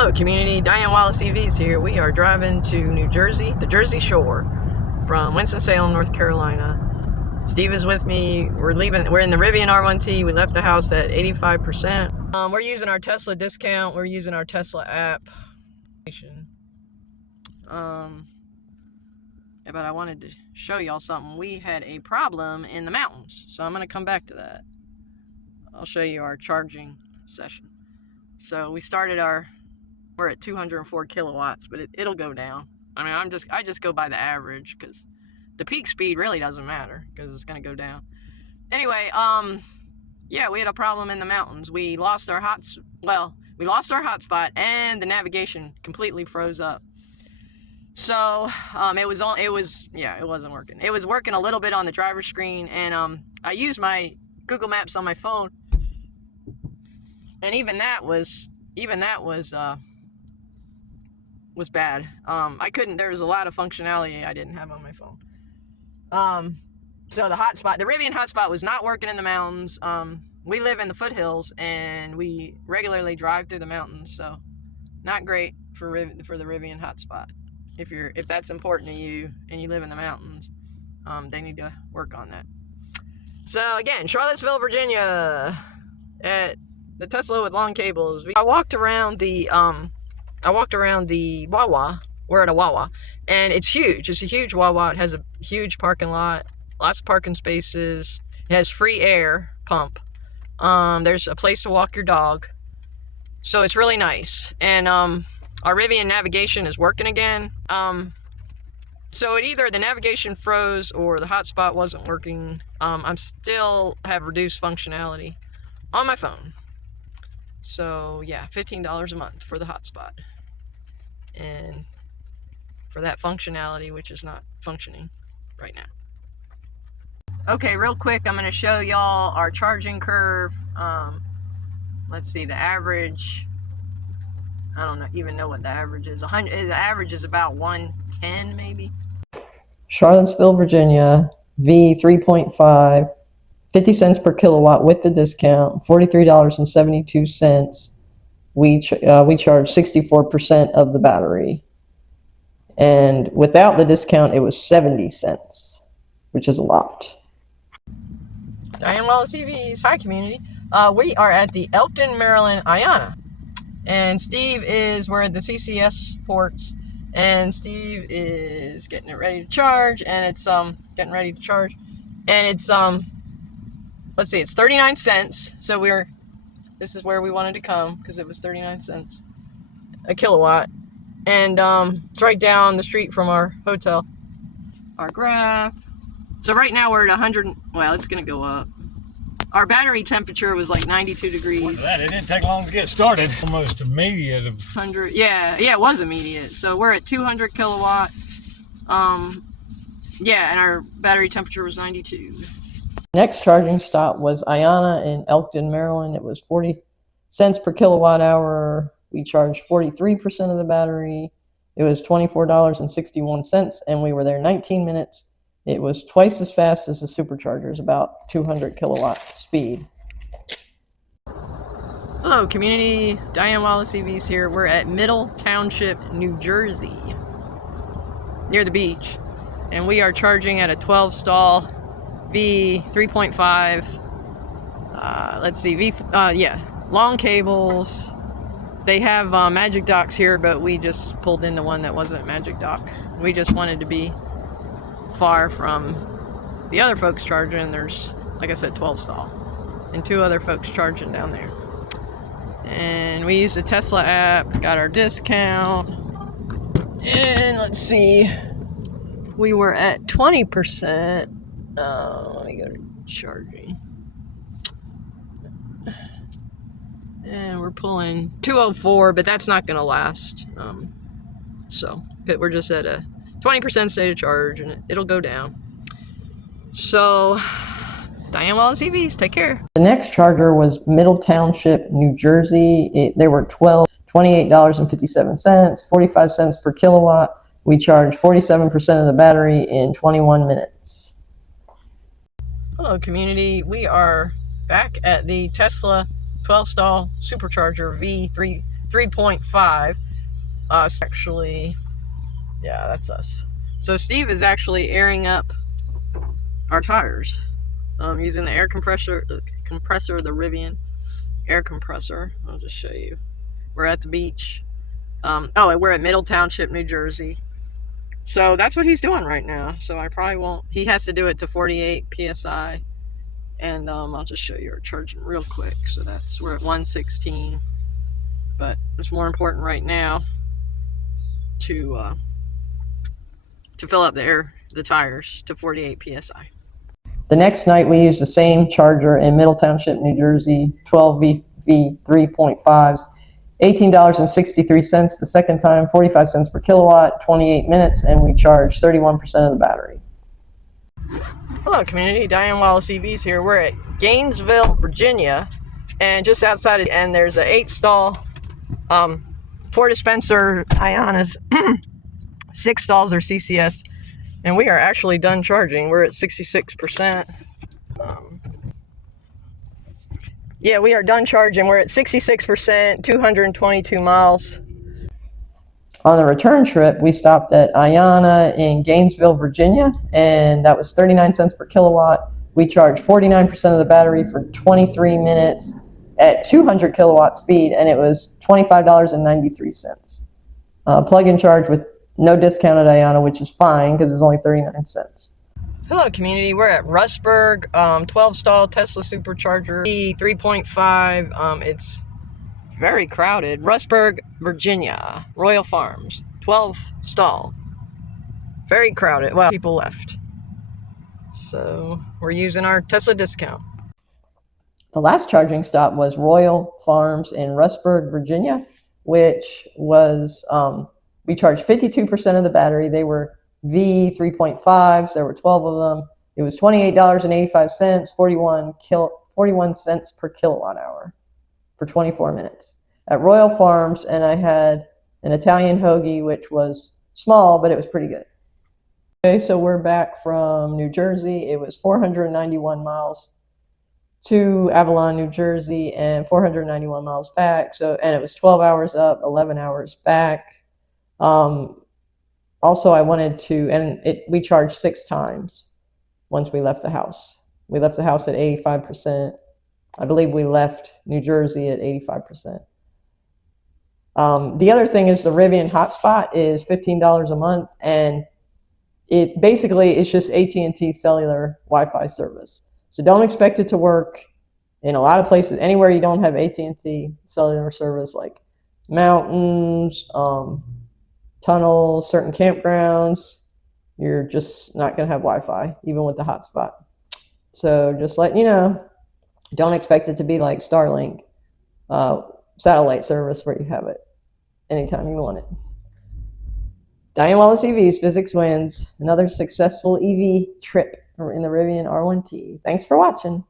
Hello community, Diane Wallace EVs here. We are driving to New Jersey, the Jersey Shore, from Winston-Salem, North Carolina. Steve is with me. We're in the Rivian R1T. We left the house at 85%. We're using our Tesla discount. We're using our Tesla app. But I wanted to show y'all something. We had a problem in the mountains, so I'm going to come back to that. I'll show you our charging session. So we started we're at 204 kilowatts, but it'll go down. I mean, I just go by the average because the peak speed really doesn't matter because it's going to go down. Anyway, yeah, we had a problem in the mountains. We lost our hotspot and the navigation completely froze up. So it wasn't working. It was working a little bit on the driver's screen, and I used my Google Maps on my phone, and even that was bad. There was a lot of functionality I didn't have on my phone. So the Rivian hotspot was not working in the mountains. We live in the foothills and we regularly drive through the mountains, so not great for the Rivian hotspot. If that's important to you and you live in the mountains, they need to work on that. So again, Charlottesville, Virginia, at the Tesla with long cables. I walked around the Wawa. We're at a Wawa, and it's huge. It's a huge Wawa. It has a huge parking lot, lots of parking spaces. It has free air pump. There's a place to walk your dog, so it's really nice. And our Rivian navigation is working again. So either the navigation froze or the hotspot wasn't working. I still have reduced functionality on my phone. So yeah, $15 a month for the hotspot, and for that functionality, which is not functioning right now. Okay, real quick, I'm going to show y'all our charging curve. Let's see, the average, I don't even know what the average is. The average is about 110 maybe. Charlottesville, Virginia, V 3.5, 50 cents per kilowatt with the discount, $43.72. We charge 64% of the battery. And without the discount, it was 70 cents, which is a lot. Diane Wallace EVs, hi community. We are at the Elkton, Maryland, IANA. And we're at the CCS ports, and Steve is getting it ready to charge, and it's getting ready to charge. And it's let's see, it's 39 cents. So this is where we wanted to come because it was 39 cents a kilowatt. And it's right down the street from our hotel. Our graph. So right now we're at 100, well, it's going to go up. Our battery temperature was like 92 degrees. It didn't take long to get started. Almost immediate. 100, yeah, it was immediate. So we're at 200 kilowatt. Yeah, and our battery temperature was 92. Next charging stop was IANA in Elkton, Maryland. It was 40 cents per kilowatt hour. We charged 43% of the battery. It was $24.61, and we were there 19 minutes. It was twice as fast as the superchargers, about 200 kilowatt speed. Hello community, Diane Wallace EVs here. We're at Middle Township, New Jersey, near the beach. And we are charging at a 12 stall V 3.5. Let's see, long cables. They have magic docks here, but we just pulled in the one that wasn't magic dock. We just wanted to be far from the other folks charging. There's, like I said, 12 stall, and 2 other folks charging down there. And we used the Tesla app, got our discount, and let's see, we were at 20%. Let me go to charging. And we're pulling 204, but that's not going to last. But we're just at a 20% state of charge, and it'll go down. So, Diane Wallace EVs, take care. The next charger was Middle Township, New Jersey. They were $28.57, 45 cents per kilowatt. We charged 47% of the battery in 21 minutes. Hello community, we are back at the Tesla 12 stall supercharger V 3.5. Actually, yeah, that's us. So Steve is actually airing up our tires using the air compressor, the Rivian air compressor. I'll just show you. We're at the beach. And we're at Middle Township, New Jersey. So that's what he's doing right now. So I probably won't. He has to do it to 48 psi. And I'll just show you our charging real quick. So we're at 116. But it's more important right now to fill up the tires to 48 psi. The next night we used the same charger in Middle Township, New Jersey, 12 V 3.5s, $18.63 the second time, 45 cents per kilowatt, 28 minutes, and we charged 31% of the battery. Hello community, Diane Wallace EVs here. We're at Gainesville, Virginia, and just outside and there's an 8-stall 4-dispenser Ionas, 6 stalls are CCS, and we are actually done charging. We're at 66%. Yeah, we are done charging. We're at 66%, 222 miles. On the return trip, we stopped at Iona in Gainesville, Virginia, and that was 39 cents per kilowatt. We charged 49% of the battery for 23 minutes at 200 kilowatt speed, and it was $25.93. Plug-in charge with no discount at Iona, which is fine because it's only 39 cents. Hello community, we're at Rustburg, 12-stall Tesla supercharger, 3.5, it's very crowded. Rustburg, Virginia, Royal Farms, 12-stall, very crowded. Well, people left, so we're using our Tesla discount. The last charging stop was Royal Farms in Rustburg, Virginia, which was, we charged 52% of the battery. They were V 3.5s. There were 12 of them. It was $28.85, 41 cents per kilowatt hour for 24 minutes at Royal Farms. And I had an Italian hoagie, which was small, but it was pretty good. Okay, so we're back from New Jersey. It was 491 miles to Avalon, New Jersey, and 491 miles back. And it was 12 hours up, 11 hours back. Also, I wanted to, we charged 6 times once we left the house. We left the house at 85%. I believe we left New Jersey at 85%. The other thing is the Rivian Hotspot is $15 a month, and it basically is just AT&T cellular Wi-Fi service. So don't expect it to work in a lot of places. Anywhere you don't have AT&T cellular service, like mountains, tunnels, certain campgrounds, you're just not going to have Wi-Fi, even with the hotspot. So just letting you know, don't expect it to be like Starlink satellite service where you have it anytime you want it. Diane Wallace EVs, physics wins. Another successful EV trip in the Rivian R1T. Thanks for watching.